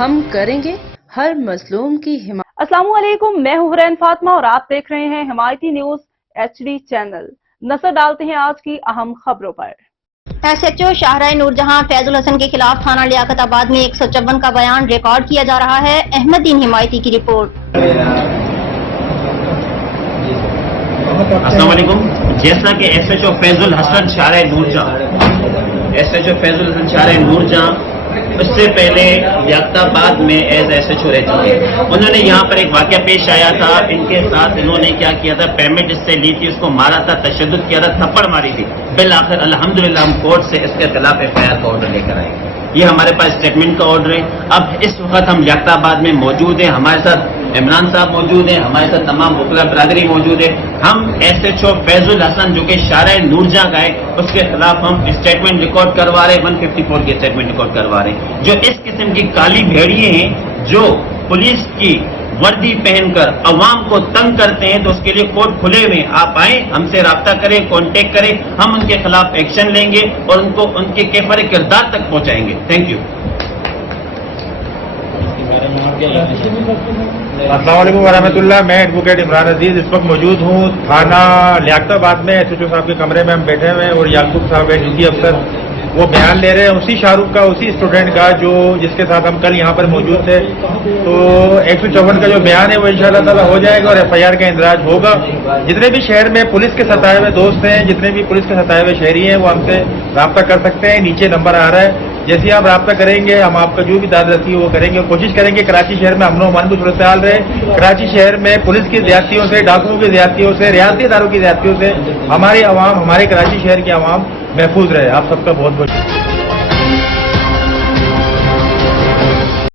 ہم کریں گے ہر مظلوم کی حمایت۔ السلام علیکم، میں ہوں حرین فاطمہ اور آپ دیکھ رہے ہیں حمایتی نیوز HD چینل۔ نظر ڈالتے ہیں آج کی اہم خبروں پر۔ SHO شاہراہ نور جہاں فیض الحسن کے خلاف تھانہ لیاقت آباد میں 154 کا بیان ریکارڈ کیا جا رہا ہے۔ احمد دین حمایتی کی رپورٹ۔ السلام علیکم۔ جیسا کہ SHO فیض الحسن شاہراہ نور جہاں اس سے پہلے لیاقت آباد میں ایز SHO رہ چکے ہیں، انہوں نے یہاں پر ایک واقعہ پیش آیا تھا، ان کے ساتھ انہوں نے کیا کیا تھا، پیمنٹ اس سے لی تھی، اس کو مارا تھا، تشدد کیا تھا، تھپڑ ماری تھی، بالآخر الحمدللہ ہم کورٹ سے اس کے خلاف FIR کا آرڈر لے کر آئے۔ یہ ہمارے پاس اسٹیٹمنٹ کا آرڈر ہے۔ اب اس وقت ہم لیاقت آباد میں موجود ہیں، ہمارے ساتھ عمران صاحب موجود ہیں، ہمارے ساتھ تمام وکلا برادری موجود ہے۔ ہم SHO فیض الحسن جو کہ شاہراہ نور جہاں کا ہے، اس کے خلاف ہم اسٹیٹمنٹ ریکارڈ کروا رہے ہیں، 154 کی اسٹیٹمنٹ ریکارڈ کروا رہے ہیں۔ جو اس قسم کی کالی بھیڑیے ہیں جو پولیس کی وردی پہن کر عوام کو تنگ کرتے ہیں، تو اس کے لیے کورٹ کھلے ہوئے ہیں، آپ آئیں، ہم سے رابطہ کریں، کانٹیکٹ کریں، ہم ان کے خلاف ایکشن لیں گے اور ان کو ان کے کیفر کردار تک پہنچائیں گے۔ Thank you. السلام علیکم ورحمۃ اللہ۔ میں ایڈوکیٹ عمران عزیز اس وقت موجود ہوں تھانہ لیاقت آباد میں۔ SHO صاحب کے کمرے میں ہم بیٹھے ہوئے ہیں اور یعقوب صاحب ہے ڈیوٹی افسر، وہ بیان لے رہے ہیں اسی شاہ رخ کا، اسی اسٹوڈنٹ کا جس کے ساتھ ہم کل یہاں پر موجود تھے۔ تو 154 کا جو بیان ہے وہ انشاءاللہ تعالیٰ ہو جائے گا اور FIR کا اندراج ہوگا۔ جتنے بھی شہر میں پولیس کے ستائے ہوئے دوست ہیں، جتنے بھی پولیس کے ستائے ہوئے شہری ہیں، وہ ہم سے رابطہ کر سکتے ہیں، نیچے نمبر آ رہا ہے۔ جیسے آپ رابطہ کریں گے ہم آپ کا جو بھی دادرسی ہے وہ کریں گے اور کوشش کریں گے کراچی شہر میں امن و امان کی صورتحال رہے۔ کراچی شہر میں پولیس کی زیادتیوں سے، ڈاکوؤں کی زیادتیوں سے، ریاستی اداروں کی زیادتیوں سے ہماری عوام، ہمارے کراچی شہر کی عوام محفوظ رہے۔ آپ سب کا بہت بہت